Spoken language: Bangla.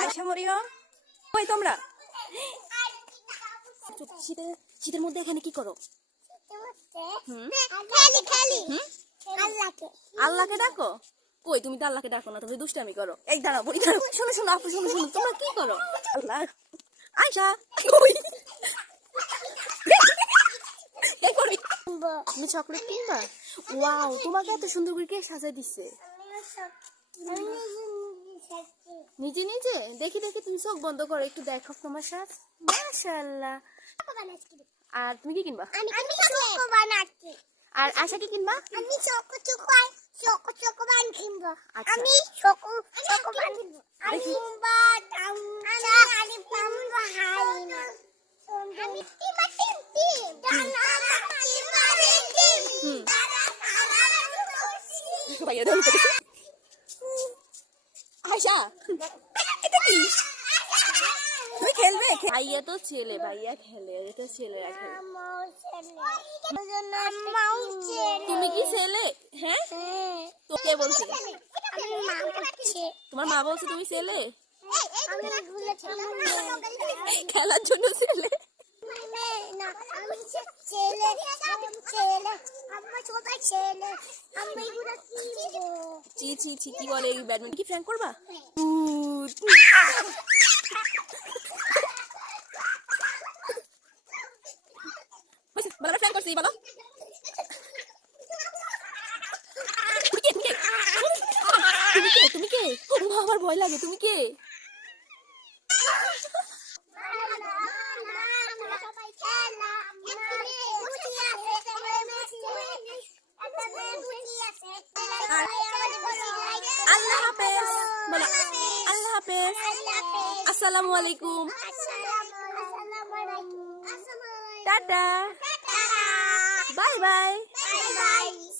আয়শা মরিয়ম, কই তোমরা? শীতের মধ্যে এখানে কি করো? আল্লাহকে ডাকো? কই তুমি তো আল্লাহকে ডাকো না, তুমি দুষ্টামি করো। এই দাঁড়াবো, শোনো শোনো আপু, শোনো শোনো, তোমরা কি করো? আল্লাহ, আয়শা কই? তুমি চকলেট কিনবা? ওয়াও, তোমাকে এত সুন্দর করে কে সাজাই দিচ্ছে? নিজে নিজে? দেখি দেখি, তুমি চোখ বন্ধ করো, একটু দেখো তোমার সাথে। মাশাআল্লাহ। আর তুমি কি কিনবা? আর আশা কি কিনবা? আমি চকো বান কিনবো। আচ্ছা। আমি চকো বান কিনবো। আমি বাদাম চা আমি পাম্বা হাইনা। আমি টিম ভাইয়া ধরতে গেছে। আয়শা, এটা কি? তুমি খেলবে? ভাইয়া তো ছেলে, ভাইয়া খেলে, এটা ছেলেরা খেলে। তুমি কি ছেলে? হ্যাঁ, তো কে বলছে? তোমার মা বলছে তুমি ছেলে? খেলার জন্য ছেলে? ছি ছি ছি, কি বলে? ব্যাডমিন্টন কি ফ্র্যাঙ্ক করবা? বলো ফ্র্যাঙ্ক করছি, বলো। তুমি কে? আমার ভয় লাগে। তুমি কে? আল্লাহ হাফেজ বলো। আল্লাহ হাফেজ। আসসালামু আলাইকুম। টাটা। Bye bye.